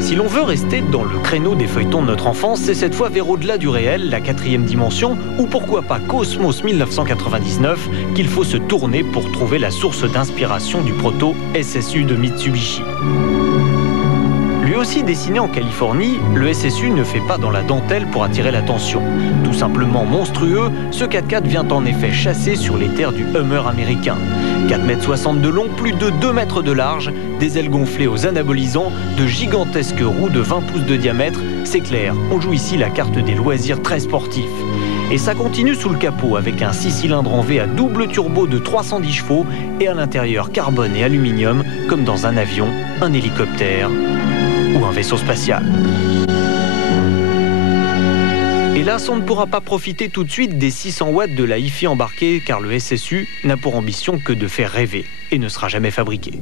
Si l'on veut rester dans le créneau des feuilletons de notre enfance, c'est cette fois vers au-delà du réel, la 4e dimension, ou pourquoi pas Cosmos 1999, qu'il faut se tourner pour trouver la source d'inspiration du proto SSU de Mitsubishi. Lui aussi dessiné en Californie, le SSU ne fait pas dans la dentelle pour attirer l'attention. Tout simplement monstrueux, ce 4x4 vient en effet chasser sur les terres du Hummer américain. 4,60 m de long, plus de 2 mètres de large, des ailes gonflées aux anabolisants, de gigantesques roues de 20 pouces de diamètre. C'est clair, on joue ici la carte des loisirs très sportifs. Et ça continue sous le capot avec un 6 cylindres en V à double turbo de 310 chevaux et à l'intérieur carbone et aluminium comme dans un avion, un hélicoptère ou un vaisseau spatial. Hélas, on ne pourra pas profiter tout de suite des 600 watts de la Hi-Fi embarquée car le SSU n'a pour ambition que de faire rêver et ne sera jamais fabriqué.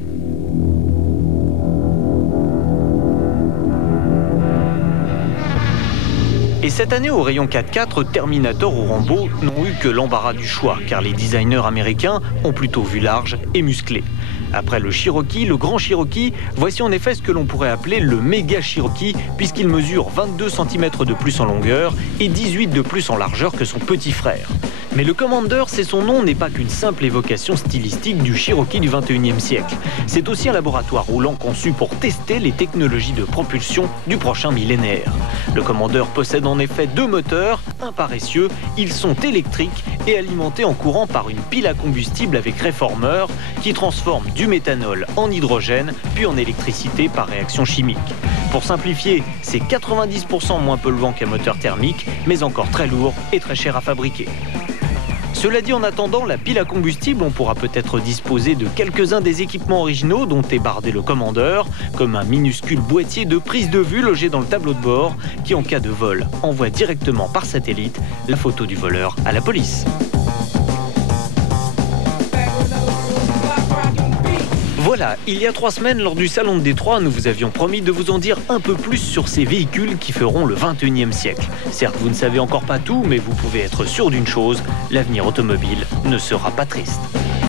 Et cette année, au rayon 4x4, Terminator ou Rambo n'ont eu que l'embarras du choix, car les designers américains ont plutôt vu large et musclé. Après le Cherokee, le Grand Cherokee, voici en effet ce que l'on pourrait appeler le méga Cherokee, puisqu'il mesure 22 cm de plus en longueur et 18 de plus en largeur que son petit frère. Mais le Commander, c'est son nom, n'est pas qu'une simple évocation stylistique du Cherokee du 21e siècle. C'est aussi un laboratoire roulant conçu pour tester les technologies de propulsion du prochain millénaire. Le Commander possède en effet 2 moteurs, un paressieux, ils sont électriques et alimentés en courant par une pile à combustible avec réformeur qui transforme du méthanol en hydrogène puis en électricité par réaction chimique. Pour simplifier, c'est 90% moins polluant qu'un moteur thermique, mais encore très lourd et très cher à fabriquer. Cela dit, en attendant la pile à combustible, on pourra peut-être disposer de quelques-uns des équipements originaux dont est bardé le Commander, comme un minuscule boîtier de prise de vue logé dans le tableau de bord, qui en cas de vol envoie directement par satellite la photo du voleur à la police. Voilà, il y a 3 semaines, lors du Salon de Détroit, nous vous avions promis de vous en dire un peu plus sur ces véhicules qui feront le 21e siècle. Certes, vous ne savez encore pas tout, mais vous pouvez être sûr d'une chose, l'avenir automobile ne sera pas triste.